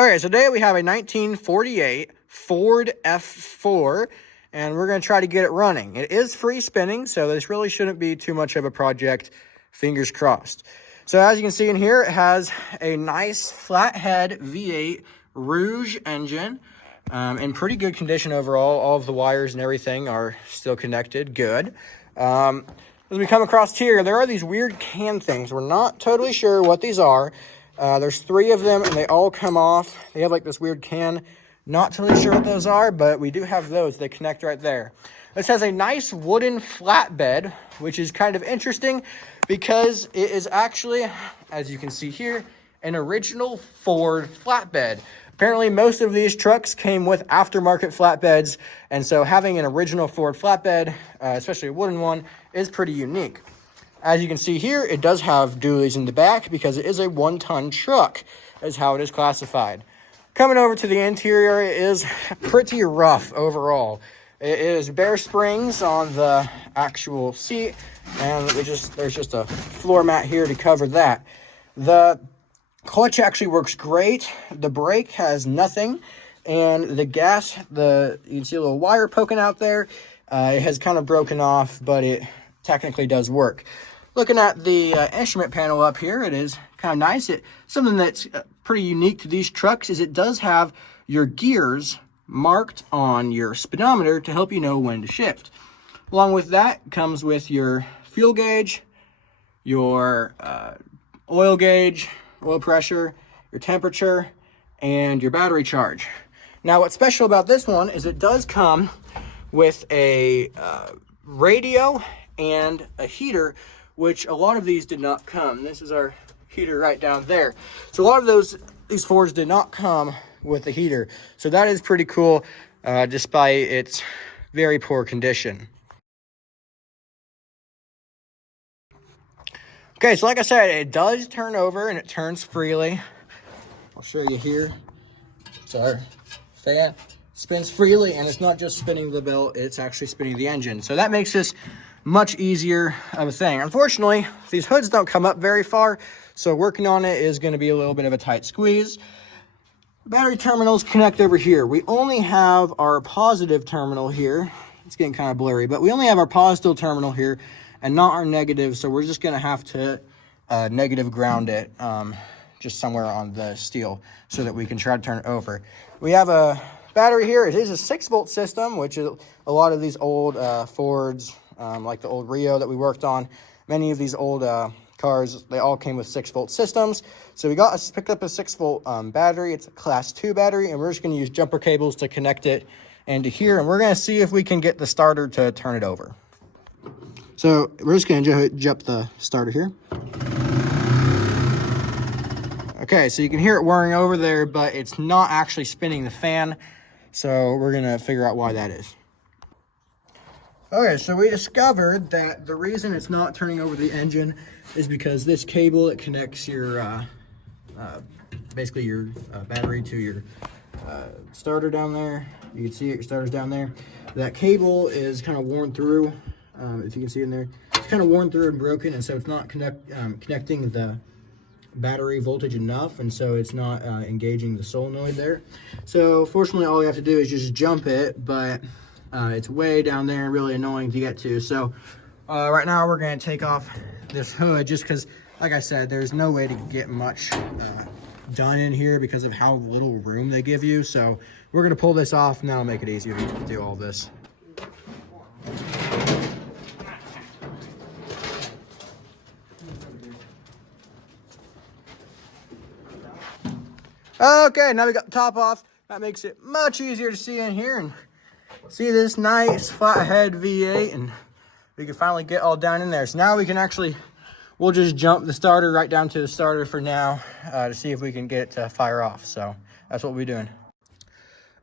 Okay, so today we have a 1948 Ford F4, and we're going to try to get it running. It is free spinning, so this really shouldn't be too much of a project, fingers crossed. So as you can see in here, it has a nice flathead V8 Rouge engine in pretty good condition overall. All of the wires and everything are still connected, good. As we come across here, there are these weird can things. We're not totally sure what these are. There's 3 of them and they all come off. They have like this weird can. Not totally sure what those are, but we do have those. They connect right there. This has a nice wooden flatbed, which is kind of interesting because it is actually, as you can see here, an original Ford flatbed. Apparently, most of these trucks came with aftermarket flatbeds, and so having an original Ford flatbed, especially a wooden one, is pretty unique. As you can see here, it does have dualies in the back because it is a 1-ton truck, is how it is classified. Coming over to the interior, it is pretty rough overall. It is bare springs on the actual seat, and there's just a floor mat here to cover that. The clutch actually works great. The brake has nothing, and the gas, you can see a little wire poking out there. It has kind of broken off, but it technically does work. Looking at the instrument panel up here, it is kind of nice. Something that's pretty unique to these trucks is it does have your gears marked on your speedometer to help you know when to shift. Along with that comes with your fuel gauge, your oil gauge, oil pressure, your temperature, and your battery charge. Now, what's special about this one is it does come with a radio and a heater, which a lot of these did not come. This is our heater right down there. So a lot of these Fords did not come with a heater. So that is pretty cool, despite its very poor condition. Okay, so like I said, it does turn over and it turns freely. I'll show you here. It's our fan. Spins freely, and it's not just spinning the belt, it's actually spinning the engine. So that makes this much easier of a thing. Unfortunately, these hoods don't come up very far, so working on it is going to be a little bit of a tight squeeze. Battery terminals connect over here. We only have our positive terminal here. It's getting kind of blurry, but we only have our positive terminal here and not our negative, so we're just going to have to negative ground it just somewhere on the steel so that we can try to turn it over. We have a battery here. It is a 6-volt system, which is a lot of these old Fords, like the old Rio that we worked on. Many of these old cars, they all came with 6-volt systems. So we picked up a 6-volt battery. It's a class 2 battery, and we're just going to use jumper cables to connect it into here, and we're going to see if we can get the starter to turn it over. So we're just going to jump the starter here. Okay, so you can hear it whirring over there, but it's not actually spinning the fan. So we're going to figure out why that is. Okay, so we discovered that the reason it's not turning over the engine is because this cable that connects your, basically your battery to your starter down there. You can see it, your starter's down there. That cable is kind of worn through, if you can see in there. It's kind of worn through and broken, and so it's not connecting the battery voltage enough, and so it's not engaging the solenoid there. So fortunately, all we have to do is just jump it, but it's way down there and really annoying to get to. So right now we're going to take off this hood just because, like I said, there's no way to get much done in here because of how little room they give you. So we're going to pull this off, and that'll make it easier to do all this. Okay, now we got the top off. That makes it much easier to see in here and see this nice flathead V8, and we can finally get all down in there. So now we can we'll just jump the starter right down to the starter for now to see if we can get it to fire off. So that's what we're doing.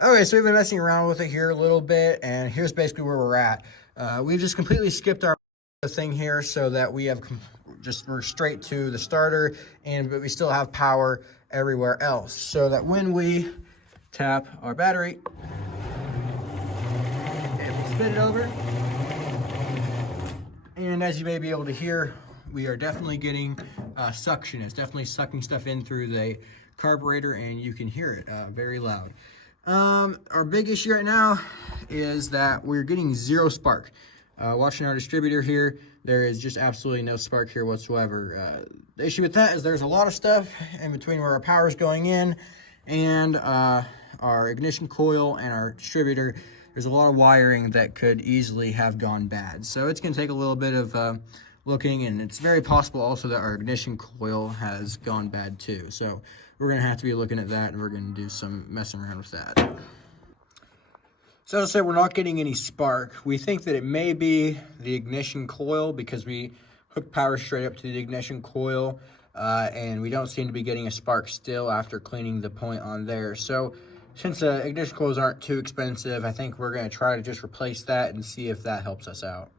Okay, so we've been messing around with it here a little bit, and here's basically where we're at. We've just completely skipped our thing here so that we're straight to the starter, but we still have power everywhere else, so that when we tap our battery, it will spin it over. And as you may be able to hear, we are definitely getting suction. It's definitely sucking stuff in through the carburetor, and you can hear it very loud. Our big issue right now is that we're getting zero spark. Watching our distributor here, there is just absolutely no spark here whatsoever. The issue with that is there's a lot of stuff in between where our power is going in and our ignition coil and our distributor. There's a lot of wiring that could easily have gone bad. So it's going to take a little bit of looking, and it's very possible also that our ignition coil has gone bad too. So we're going to have to be looking at that, and we're going to do some messing around with that. So as I said, we're not getting any spark. We think that it may be the ignition coil because we hooked power straight up to the ignition coil, and we don't seem to be getting a spark still after cleaning the point on there. So since the ignition coils aren't too expensive, I think we're going to try to just replace that and see if that helps us out.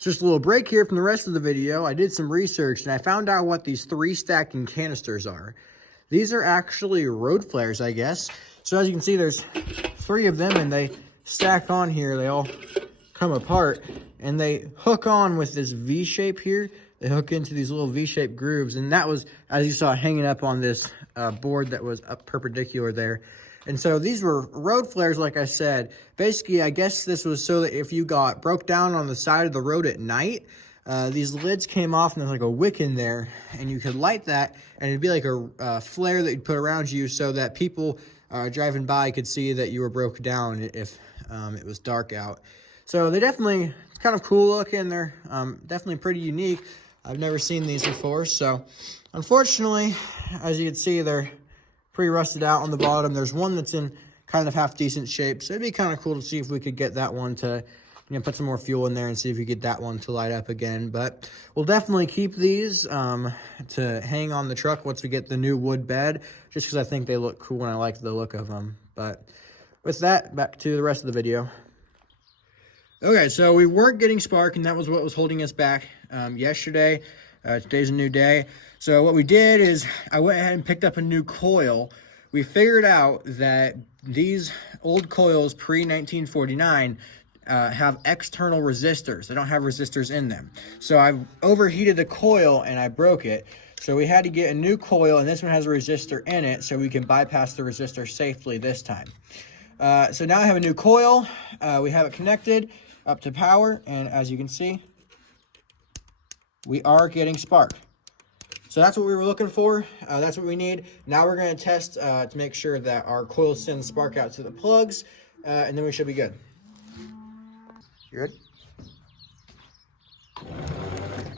Just a little break here from the rest of the video. I did some research and I found out what these 3 stacking canisters are. These are actually road flares, I guess. So as you can see, there's 3 of them and they stack on here. They all come apart and they hook on with this V shape here. They hook into these little V-shaped grooves, and that was, as you saw, hanging up on this board that was up perpendicular there. And so these were road flares, like I said. Basically, I guess this was so that if you got broke down on the side of the road at night, these lids came off and there's like a wick in there, and you could light that, and it'd be like a flare that you'd put around you so that people driving by could see that you were broke down if it was dark out. So they definitely, it's kind of cool looking. They're definitely pretty unique. I've never seen these before. So unfortunately, as you can see, they're pretty rusted out on the bottom. There's one that's in kind of half decent shape. So it'd be kind of cool to see if we could get that one to, put some more fuel in there and see if we get that one to light up again. But we'll definitely keep these to hang on the truck once we get the new wood bed, just because I think they look cool and I like the look of them. But with that, back to the rest of the video. Okay, so we weren't getting spark, and that was what was holding us back yesterday. Today's a new day. So what we did is I went ahead and picked up a new coil. We figured out that these old coils pre-1949 have external resistors. They don't have resistors in them. So I overheated the coil and I broke it. So we had to get a new coil, and this one has a resistor in it so we can bypass the resistor safely this time. So now I have a new coil. We have it connected up to power, and as you can see, we are getting spark. So that's what we were looking for. That's what we need. Now we're going to test to make sure that our coil sends spark out to the plugs, and then we should be good. You good?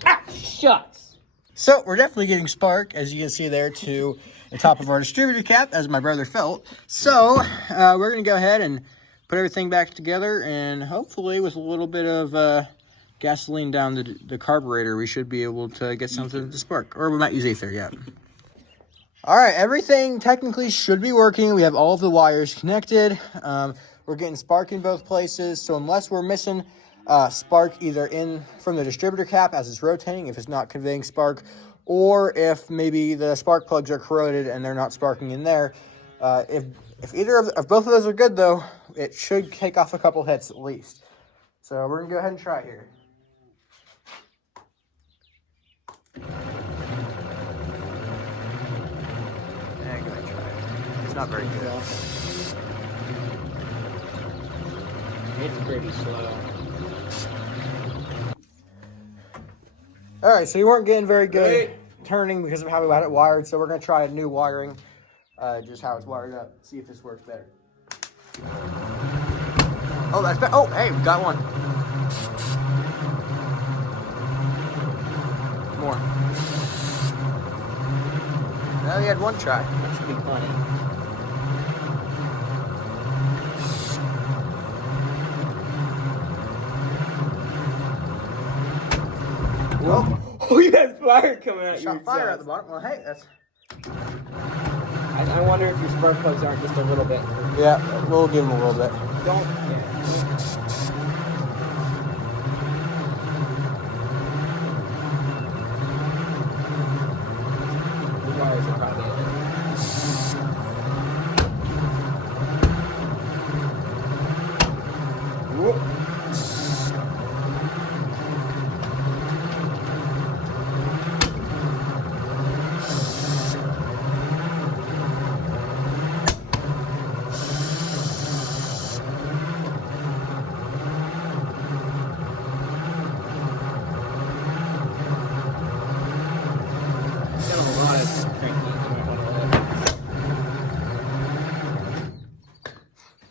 Ah, shucks. So we're definitely getting spark, as you can see there, to the top of our distributor cap, as my brother felt. So we're going to go ahead and put everything back together, and hopefully with a little bit of gasoline down the carburetor, we should be able to get something to spark. Or we might use ether yet. All right, everything technically should be working. We have all of the wires connected. We're getting spark in both places. So unless we're missing spark either in from the distributor cap as it's rotating, if it's not conveying spark, or if maybe the spark plugs are corroded and they're not sparking in there. If either of both of those are good, though, it should take off a couple hits at least. So we're gonna go ahead and try here. And go ahead and try it. It's not very good. It's pretty slow. All right, so you weren't getting very good turning because of how we had it wired. So we're gonna try a new wiring, just how it's wired up. See if this works better. Oh, that's better. Oh, hey, we got one. More. Now we had one try. That should be plenty. Oh, you had fire coming out your Shot fire exhaust. at the bottom. Well, hey, that's... I wonder if your spark plugs aren't just a little bit. Yeah, we'll give them a little bit. Don't. Yeah. The wires are probably. Whoop.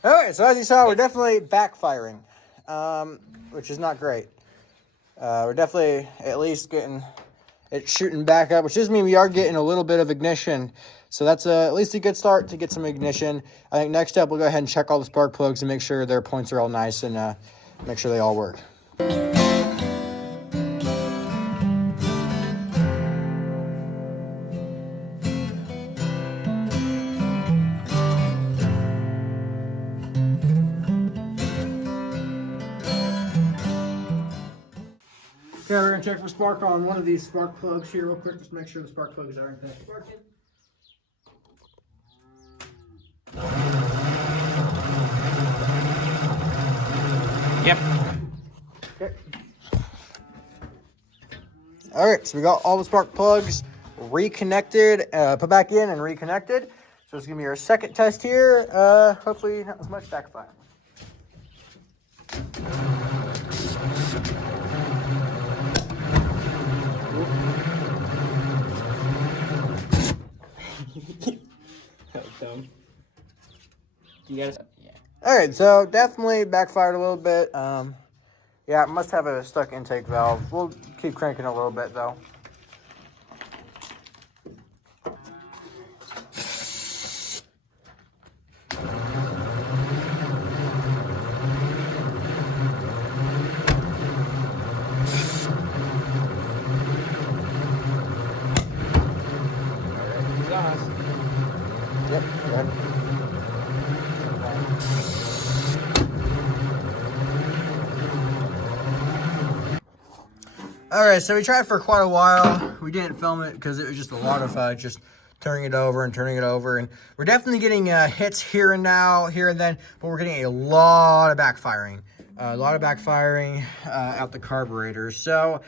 All right, so as you saw, we're definitely backfiring, which is not great. We're definitely at least getting it shooting back up, which does mean we are getting a little bit of ignition. So that's at least a good start to get some ignition. I think next up, we'll go ahead and check all the spark plugs and make sure their points are all nice and make sure they all work. Okay, we're gonna check for spark on one of these spark plugs here real quick, just to make sure the spark plugs are in fact working. Yep. Okay. All right, so we got all the spark plugs reconnected, put back in and reconnected. So it's gonna be our second test here. Hopefully not as much backfire. That was dumb. You gotta. Yeah. All right, so definitely backfired a little bit. Yeah, it must have a stuck intake valve. We'll keep cranking a little bit though. Exhaust. Yep, go ahead. All right, so we tried for quite a while. We didn't film it because it was just a lot of just turning it over and turning it over. And we're definitely getting hits here and now, here and then, but we're getting a lot of backfiring. Out the carburetor. So,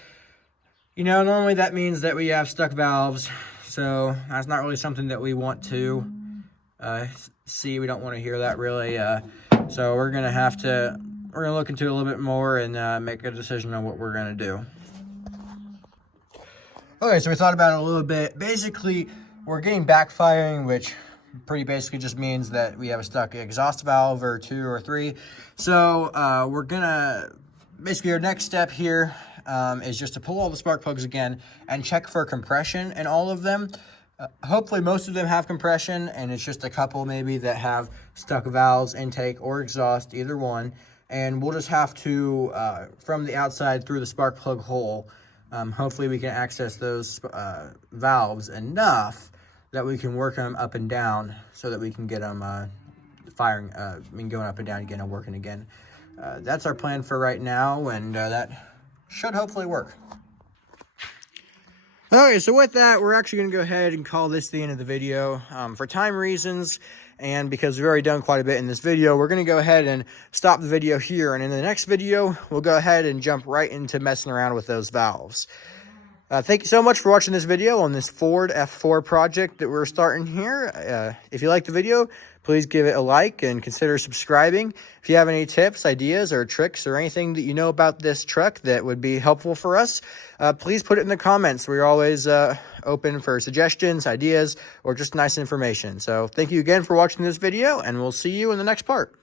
you know, normally that means that we have stuck valves. So that's not really something that we want to see. We don't want to hear that really. So we're going to look into it a little bit more and make a decision on what we're going to do. Okay, so we thought about it a little bit. Basically, we're getting backfiring, which pretty basically just means that we have a stuck exhaust valve or 2 or 3. So we're gonna, basically our next step here is just to pull all the spark plugs again and check for compression in all of them. Hopefully most of them have compression, and it's just a couple maybe that have stuck valves, intake or exhaust, either one. And we'll just have to, from the outside through the spark plug hole, hopefully we can access those valves enough that we can work them up and down so that we can get them firing, going up and down again and working again. That's our plan for right now, and that should hopefully work. Okay, so with that, we're actually going to go ahead and call this the end of the video. For time reasons, and because we've already done quite a bit in this video, we're going to go ahead and stop the video here. And in the next video, we'll go ahead and jump right into messing around with those valves. Thank you so much for watching this video on this Ford F4 project that we're starting here. If you like the video, please give it a like and consider subscribing. If you have any tips, ideas, or tricks, or anything that you know about this truck that would be helpful for us, please put it in the comments. We're always open for suggestions, ideas, or just nice information. So thank you again for watching this video, and we'll see you in the next part.